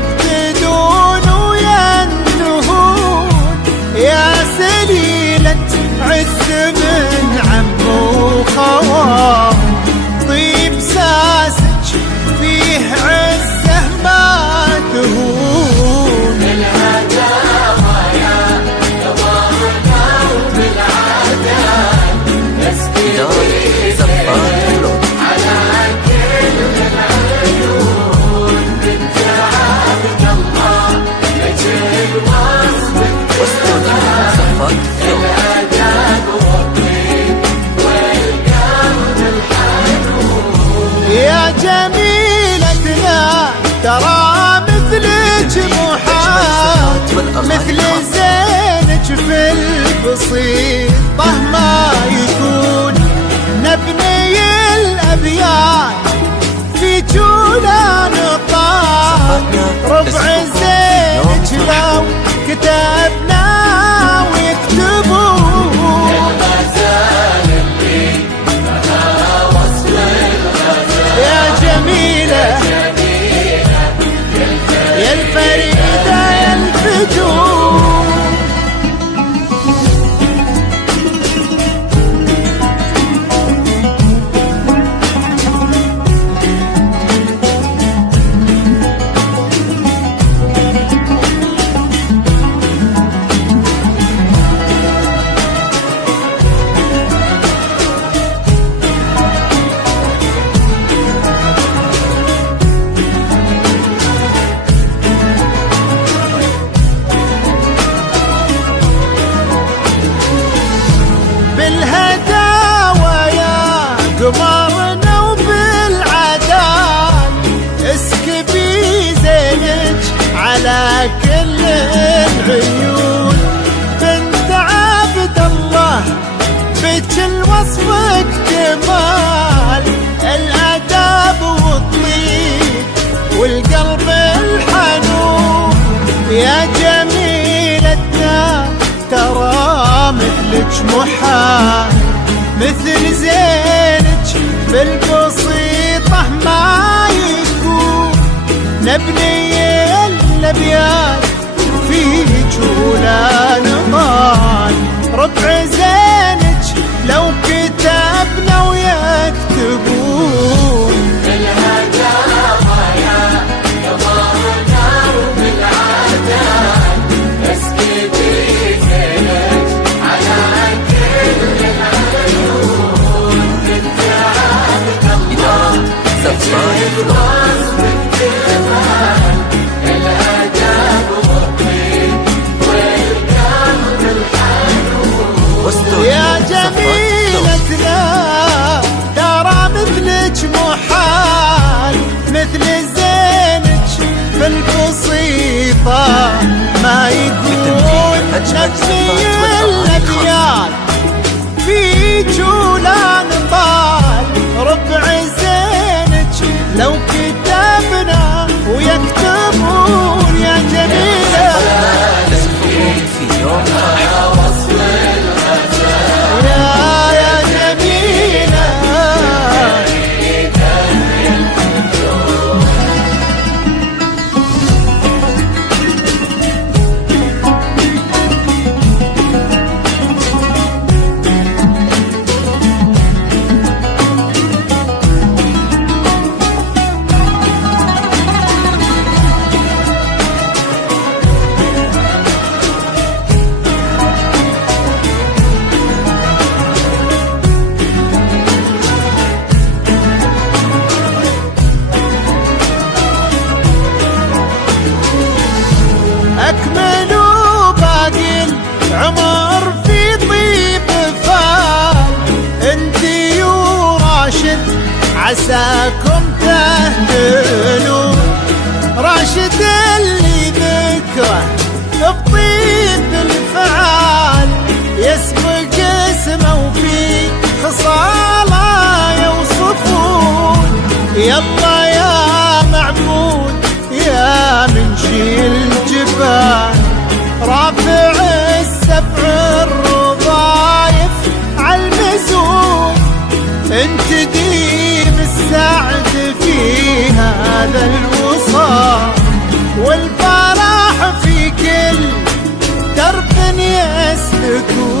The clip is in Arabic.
يبتدون وينتهون، يا سليلة عز من عم وخوان، طيب ساسج فيه عزه ما تهون. الهداوى يا قمرنا وبالعدل نسقي على كل العيون، بنت عبد الله نجل الوصف الأدب والطيب والقلب الحنون. يا جميلتنا ترى مثلك محال، مثل زينك في البسيطة ما يكون، نبني الأبيات في جولان طال، ربع زينك لو كتبنا ويكتبون. الغزال اللي لها وصف الغزال، يا جميلة يا الفريدة يا الفتون. بالهداوى يا قمرنا وبالعدال، اسكبي زينك على كل العيون، بنت عبد الله بك الوصف اكتمال، الاداب والطيب والقلب الحنون. يا جميلتنا ترى مثلك محال، مثل زينك بالبسيطة ما يكون، نبني الأبيات في جولان طال، ربع زينك لو كتبنا ويكتبون. الهداوى يا قمرنا وبالعدل نسقي بزينك على كل العيون، بنت عبد الله نجل الوصف الجمال، الأدب والطيب والقلب الحنون. يا جميلتنا ترى مثلك محال، مثل زينك في البسيطة ما يكون، نبني الأبيات في جولان طال، ربع زينك لو كتبنا ويكتبون. يا جميلة في يوم وصف الغزال، يا جميلة أكملوا باقي العمر في طيب فال، انتي وراشد عساكم تهتنون، راشد اللي ذكره بطيب الفعال، يسبق اسمه وفي خصاله يوصفون. يلا يا معبود يا منشيل الجبال، رافع السبع الرضايف عالمزون، انت ديم السعد في هذا الوصال، تكون